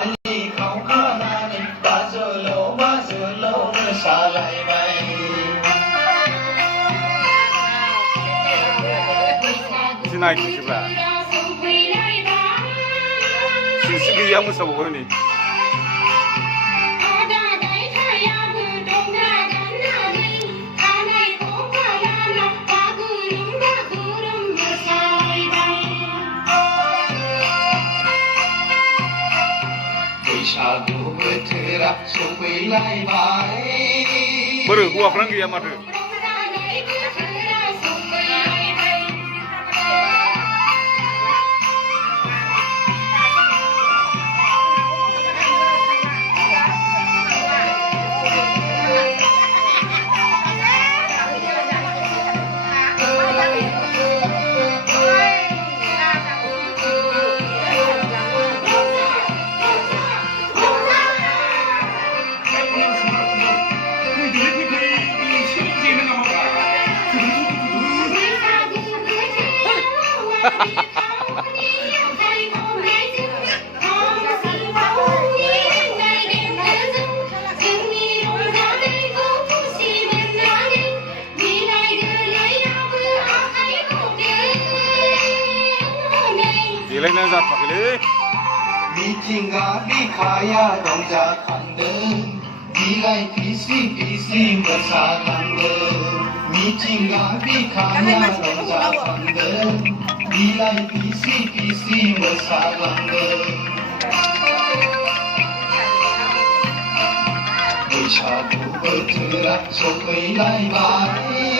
Ali kau kanani bazolo salai bai. 现在去是吧？是个样子什么问题？ Baru gua pulang dia madu. Dilainan zat pakile. Bicinga bikaya dongja kande, dilai pisi bersakande. Bicinga bikaya dongja kande, dilai pisi bersakande. बैसागु बोथोरा सफैलायबाय